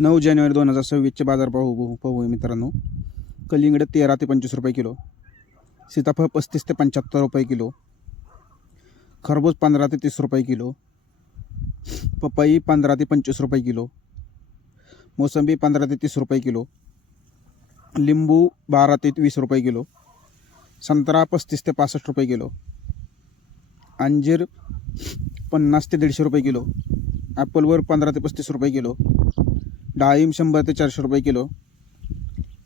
नऊ जानेवारी दोन हजार सव्वीसचे बाजार पाहू पाहू मित्रांनो. कलिंगड तेरा ते पंचवीस रुपये किलो. सीताफळ पस्तीस ते पंच्याहत्तर रुपये किलो. खरबूज पंधरा ते तीस रुपये किलो. पपई पंधरा ते पंचवीस रुपये किलो. मोसंबी पंधरा ते तीस रुपये किलो. लिंबू बारा ते वीस रुपये किलो. संत्रा पस्तीस ते पासष्ट रुपये किलो. अंजीर पन्नास ते दीडशे रुपये किलो. ॲपलवर पंधरा ते पस्तीस रुपये किलो. डाळिंब शंभर ते चारशे रुपये किलो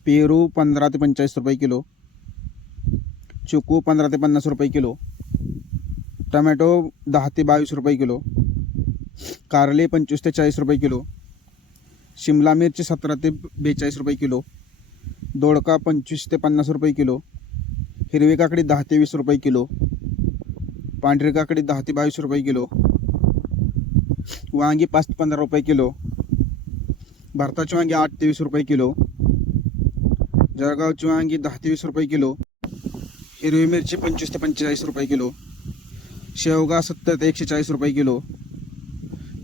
पेरू पंधरा ते पंचेचाळीस रुपये किलो चिकू पंधरा ते पन्नास रुपये किलो टमॅटो दहा ते बावीस रुपये किलो कारले पंचवीस ते चाळीस रुपये किलो शिमला मिरची सतरा ते बेचाळीस रुपये किलो दोडका पंचवीस ते पन्नास रुपये किलो हिरवी काकडी दहा ते वीस रुपये किलो पांढरी काकडी दहा ते बावीस रुपये किलो वांगी पाच ते पंधरा रुपये किलो भारताची वांगी आठ तेवीस रुपये किलो जळगावची वांगी दहा तेवीस रुपये किलो हिरवी मिरची पंचवीस ते पंचेचाळीस रुपये किलो शेवगा सत्तर ते एकशे चाळीस रुपये किलो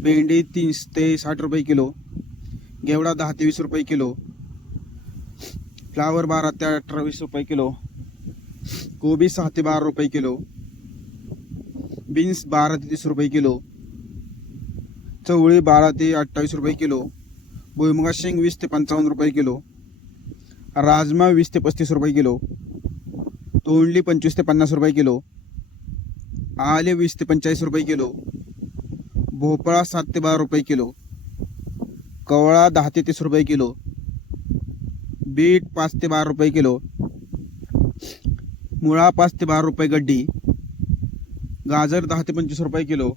भेंडी तीस ते साठ रुपये किलो घेवडा दहा ते वीस रुपये किलो फ्लावर बारा ते अठरावीस रुपये किलो कोबी सहा ते बारा रुपये किलो बीन्स बारा ते तीस रुपये किलो चवळी बारा ते अठ्ठावीस रुपये किलो भुईमुगा शेंग वीस ते पंचावन्न रुपये किलो. राजमा वीस ते पस्तीस रुपये किलो. तोंडली पंचवीस ते पन्नास रुपये किलो. आले वीस ते पंचेचाळीस रुपये किलो. भोपळा सात ते बारा रुपये किलो. कवळा दहा ते तीस रुपये किलो. बीट पाच ते बारा रुपये किलो. मुळा पाच ते बारा रुपये गड्डी. गाजर दहा ते पंचवीस रुपये किलो.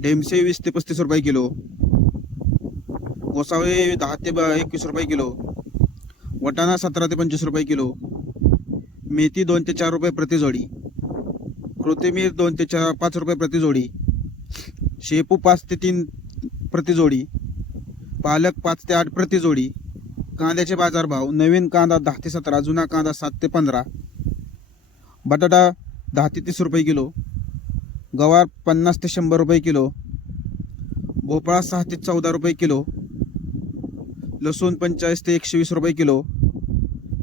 ढेमसे वीस ते पस्तीस रुपये किलो. गोसावळे दहा ते एकवीस रुपये किलो. वटाणा सतरा ते पंचवीस रुपये किलो. मेथी दोन ते चार रुपये प्रतिजोडी कोथिंबीर दोन ते चार पाच रुपये प्रतिजोडी शेपू पाच ते तीन प्रतिजोडी पालक पाच ते आठ प्रतिजोडी कांद्याचे बाजारभाव नवीन कांदा दहा ते सतरा जुना कांदा सात ते पंधरा. बटाटा दहा ते तीस रुपये किलो. गवार पन्नास ते शंभर रुपये किलो. भोपळा सहा ते चौदा रुपये किलो. लसूण पंचेचाळीस ते एकशे वीस रुपये किलो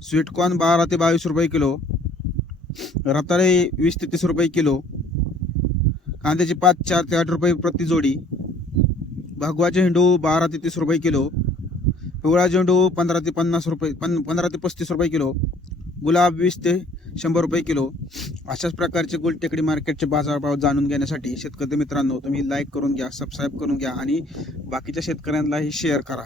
स्वीटकॉर्न बारा ते बावीस रुपये किलो रताळे वीस ते तीस रुपये किलो कांद्याचे पाच चार ते आठ रुपये प्रति जोडी भगवाचे झेंडू बारा ते तीस रुपये किलो पिवळा झेंडू पंधरा ते पन्नास रुपये पन पंधरा ते पस्तीस रुपये किलो गुलाब वीस ते शंभर रुपये किलो. अशाच प्रकारचे गुलटेकडी मार्केटचे बाजारभाव जाणून घेण्यासाठी शेतकरी मित्रांनो तुम्ही लाईक करून घ्या सबस्क्राईब करून घ्या आणि बाकीच्या शेतकऱ्यांनाही शेअर करा.